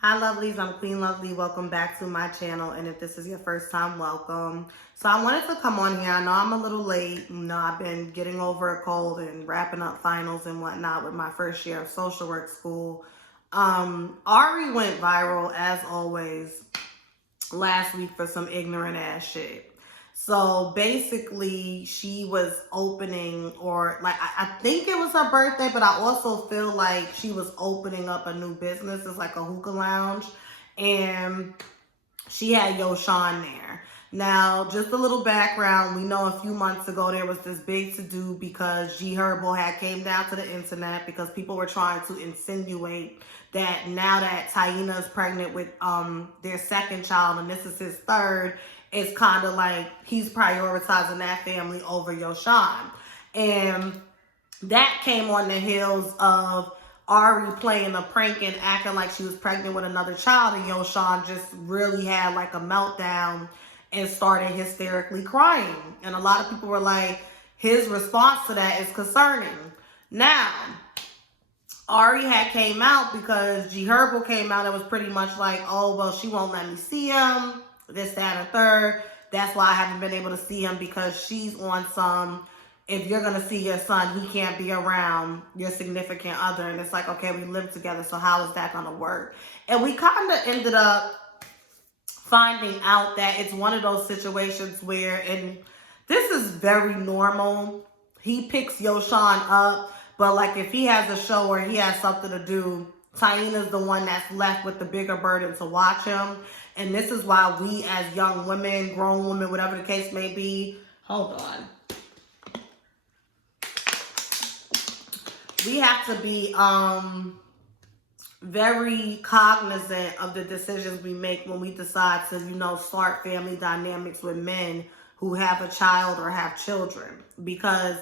Hi lovelies, I'm Queen Lovely. Welcome back to my channel, and if this is your first time, welcome. So I wanted to come on here. I know I'm a little late. I've been getting over a cold and wrapping up finals and whatnot with my first year of social work school. ARI went viral as always last week for some ignorant ass shit. So basically, she was opening, or like, I think it was her birthday, but I also feel like she was opening up a new business. It's like a hookah lounge. And she had Yosohn there. Now, just a little background. We know a few months ago there was this big to-do because GHERBO had came down to the internet because people were trying to insinuate that now that Taina is pregnant with their second child and this is his third, it's kind of like he's prioritizing that family over Yosohn. And that came on the heels of Ari playing a prank and acting like she was pregnant with another child, and Yosohn just really had like a meltdown and started hysterically crying. And a lot of people were like, his response to that is concerning. Now, Ari had came out because GHERBO came out and was pretty much like, oh, well, she won't let me see him, this, that, and third. That's why I haven't been able to see him, because she's on some, if you're going to see your son, he can't be around your significant other. And it's like, okay, we live together, so how is that going to work? And we kind of ended up finding out that it's one of those situations where, and this is very normal, he picks Yosohn up, but like if he has a show or he has something to do, Taina's the one that's left with the bigger burden to watch him. And this is why we as young women, grown women, whatever the case may be, hold on. We have to be very cognizant of the decisions we make when we decide to, start family dynamics with men who have a child or have children. Because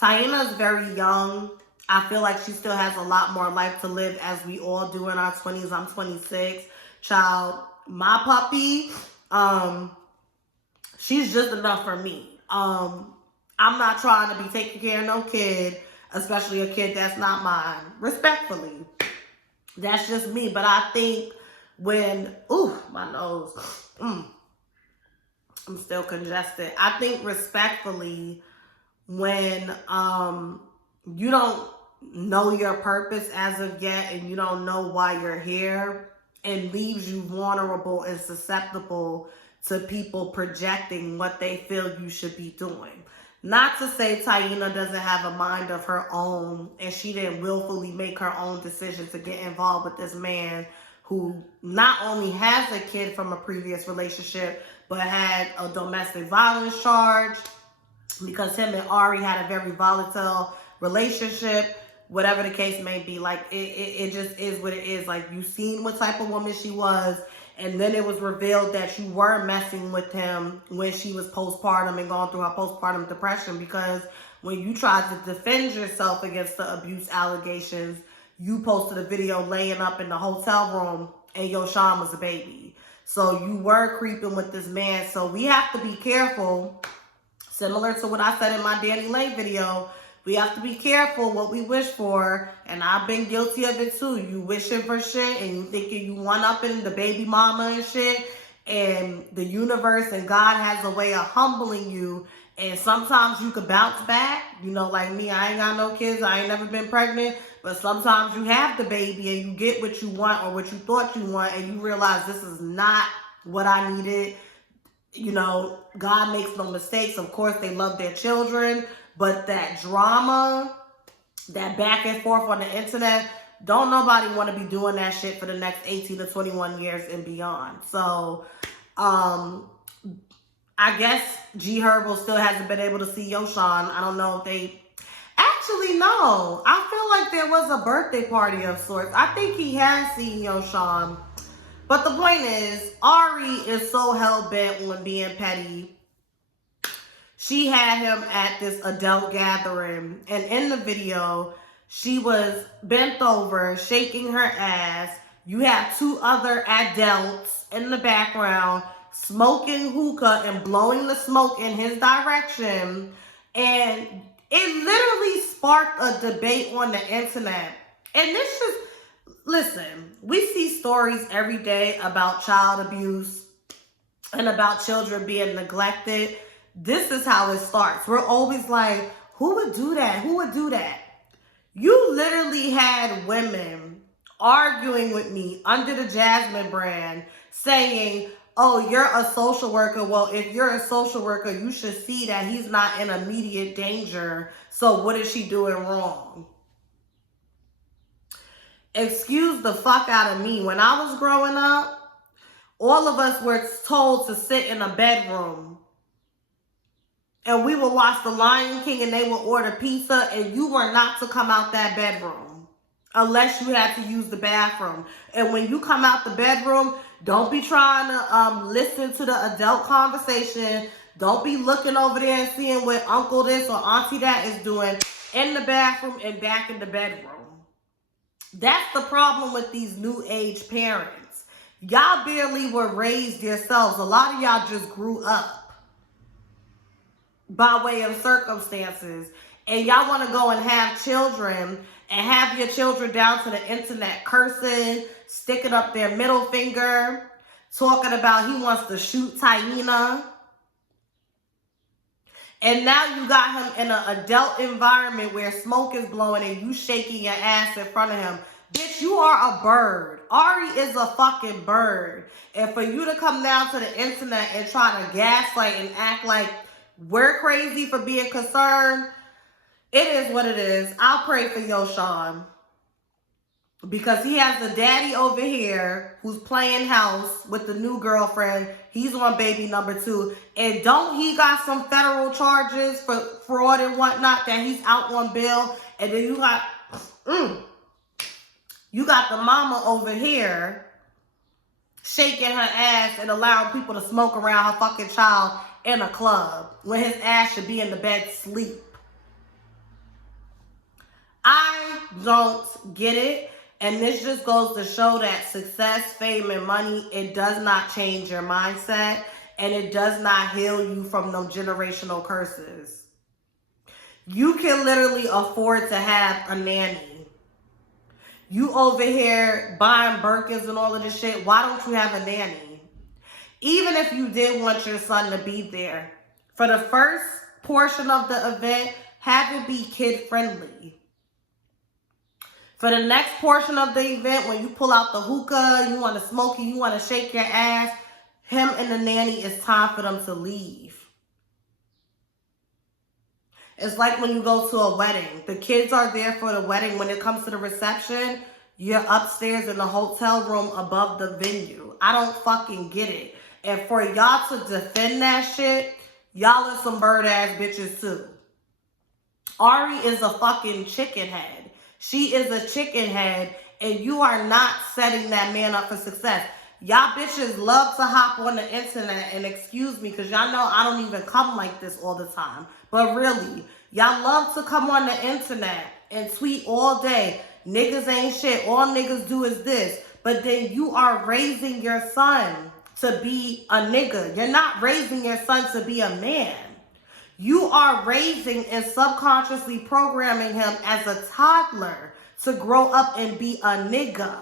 Taina's very young. I feel like she still has a lot more life to live, as we all do in our 20s. I'm 26. Child, my puppy, she's just enough for me. I'm not trying to be taking care of no kid, especially a kid that's not mine. Respectfully. That's just me. But I think when, my nose, I'm still congested. I think respectfully, when you don't know your purpose as of yet, and you don't know why you're here, and leaves you vulnerable and susceptible to people projecting what they feel you should be doing. Not to say Taina doesn't have a mind of her own and she didn't willfully make her own decision to get involved with this man who not only has a kid from a previous relationship, but had a domestic violence charge, because him and Ari had a very volatile relationship. Whatever the case may be, like it just is what it is. Like, you seen what type of woman she was, and then it was revealed that you were messing with him when she was postpartum and going through her postpartum depression, because when you tried to defend yourself against the abuse allegations, you posted a video laying up in the hotel room and Yosohn was a baby. So you were creeping with this man. So we have to be careful. Similar to what I said in my Danny Lane video, we have to be careful what we wish for. And I've been guilty of it too. You wishing for shit and you thinking you one-upping the baby mama and shit. And the universe and God has a way of humbling you. And sometimes you could bounce back. Like me, I ain't got no kids. I ain't never been pregnant. But sometimes you have the baby and you get what you want or what you thought you want. And you realize this is not what I needed. God makes no mistakes. Of course, they love their children. But that drama, that back and forth on the internet, don't nobody want to be doing that shit for the next 18 to 21 years and beyond. So, I guess GHERBO still hasn't been able to see Yosohn. I don't know if they... Actually, no. I feel like there was a birthday party of sorts. I think he has seen Yosohn. But the point is, Ari is so hell-bent on being petty. She had him at this adult gathering, and in the video, she was bent over, shaking her ass. You have two other adults in the background smoking hookah and blowing the smoke in his direction. And it literally sparked a debate on the internet. And this just, listen, we see stories every day about child abuse and about children being neglected. This is how it starts. We're always like, who would do that? Who would do that? You literally had women arguing with me under the Jasmine brand saying, oh, you're a social worker. Well, if you're a social worker, you should see that he's not in immediate danger. So what is she doing wrong? Excuse the fuck out of me. When I was growing up, all of us were told to sit in a bedroom and we would watch The Lion King and they would order pizza and you were not to come out that bedroom unless you had to use the bathroom. And when you come out the bedroom, don't be trying to listen to the adult conversation. Don't be looking over there and seeing what uncle this or auntie that is doing in the bathroom and back in the bedroom. That's the problem with these new age parents. Y'all barely were raised yourselves. A lot of y'all just grew up by way of circumstances. And y'all want to go and have children and have your children down to the internet cursing, sticking up their middle finger, talking about he wants to shoot Taina. And now you got him in an adult environment where smoke is blowing and you shaking your ass in front of him. Bitch, you are a bird. Ari is a fucking bird. And for you to come down to the internet and try to gaslight and act like we're crazy for being concerned, it is what it is. I'll pray for Yosohn. Because he has a daddy over here who's playing house with the new girlfriend. He's on baby number 2. And don't he got some federal charges for fraud and whatnot that he's out on bail? And then you got the mama over here shaking her ass and allowing people to smoke around her fucking child in a club when his ass should be in the bed sleep. I don't get it. And this just goes to show that success, fame, and money, it does not change your mindset. And it does not heal you from no generational curses. You can literally afford to have a nanny. You over here buying Birkins and all of this shit. Why don't you have a nanny? Even if you did want your son to be there, for the first portion of the event, have it be kid-friendly. For the next portion of the event, when you pull out the hookah, you want to smoke it, you want to shake your ass, him and the nanny, it's time for them to leave. It's like when you go to a wedding. The kids are there for the wedding. When it comes to the reception, you're upstairs in the hotel room above the venue. I don't fucking get it. And for y'all to defend that shit, y'all are some bird-ass bitches too. Ari is a fucking chicken head. She is a chicken head, and you are not setting that man up for success. Y'all bitches love to hop on the internet, and excuse me, because y'all know I don't even come like this all the time. But really, y'all love to come on the internet and tweet all day. Niggas ain't shit. All niggas do is this. But then you are raising your son to be a nigga. You're not raising your son to be a man. You are raising and subconsciously programming him as a toddler to grow up and be a nigga.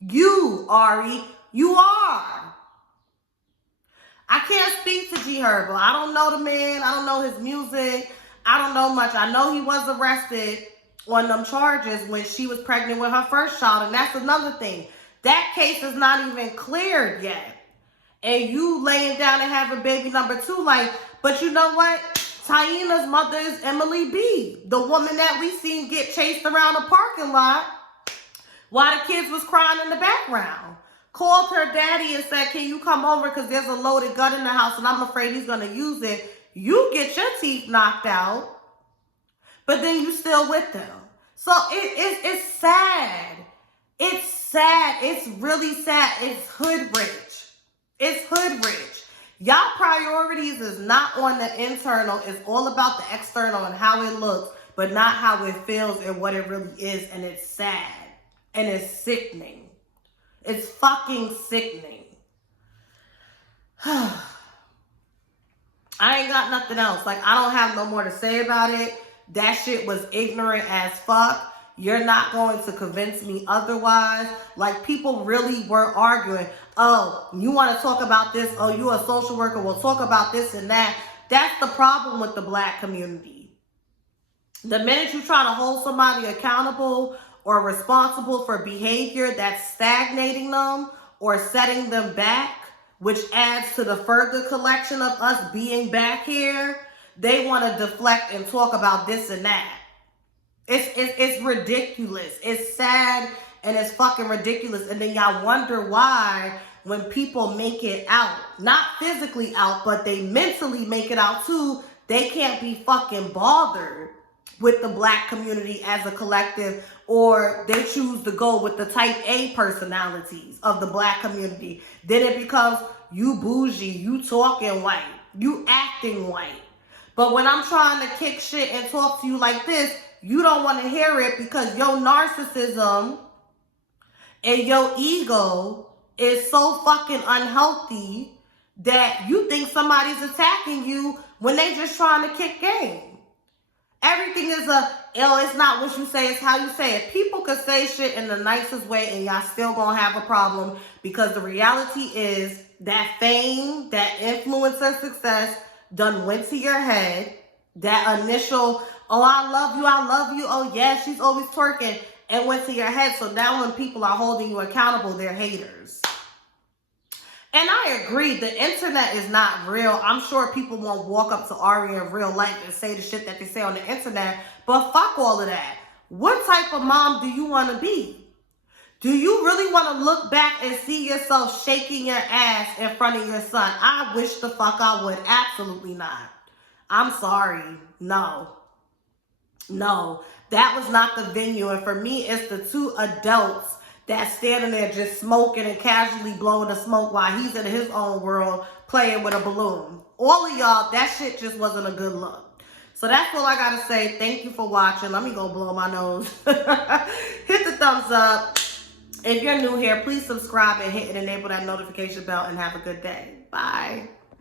You, Ari, you are. I can't speak to GHERBO. I don't know the man. I don't know his music. I don't know much. I know he was arrested on them charges when she was pregnant with her first child. And that's another thing. That case is not even cleared yet. And you laying down and having baby number 2, like, but you know what? Taina's mother is Emily B., the woman that we seen get chased around a parking lot while the kids was crying in the background. Called her daddy and said, can you come over because there's a loaded gun in the house and I'm afraid he's going to use it. You get your teeth knocked out, but then you still with them. So it's sad. It's sad. It's really sad. It's hood rich. It's hood rich. Y'all priorities is not on the internal. It's all about the external and how it looks, but not how it feels and what it really is. And it's sad. And it's sickening. It's fucking sickening. I ain't got nothing else. Like, I don't have no more to say about it. That shit was ignorant as fuck. You're not going to convince me otherwise. Like, people really were arguing. Oh, you want to talk about this? Oh, you a social worker? We'll talk about this and that. That's the problem with the Black community. The minute you try to hold somebody accountable or responsible for behavior that's stagnating them or setting them back, which adds to the further collection of us being back here, they want to deflect and talk about this and that. It's ridiculous. It's sad and it's fucking ridiculous. And then y'all wonder why when people make it out, not physically out, but they mentally make it out too, they can't be fucking bothered with the Black community as a collective, or they choose to go with the type A personalities of the Black community. Then it becomes you bougie, you talking white, you acting white. But when I'm trying to kick shit and talk to you like this, you don't want to hear it because your narcissism and your ego is so fucking unhealthy that you think somebody's attacking you when they just trying to kick game. Everything is it's not what you say, it's how you say it. People could say shit in the nicest way and y'all still gonna have a problem, because the reality is that fame, that influencer success done went to your head. That initial, oh, I love you, oh yeah, she's always twerking, and went to your head. So now when people are holding you accountable, they're haters. And I agree, the internet is not real. I'm sure people won't walk up to ARI in real life and say the shit that they say on the internet, but fuck all of that. What type of mom do you want to be? Do you really want to look back and see yourself shaking your ass in front of your son? I wish the fuck I would. Absolutely not. I'm sorry. No, that was not the venue. And for me, it's the two adults that's standing there just smoking and casually blowing the smoke while he's in his own world playing with a balloon. All of y'all, that shit just wasn't a good look. So that's all I gotta say. Thank you for watching. Let me go blow my nose. Hit the thumbs up. If you're new here, please subscribe and hit and enable that notification bell, and have a good day. Bye.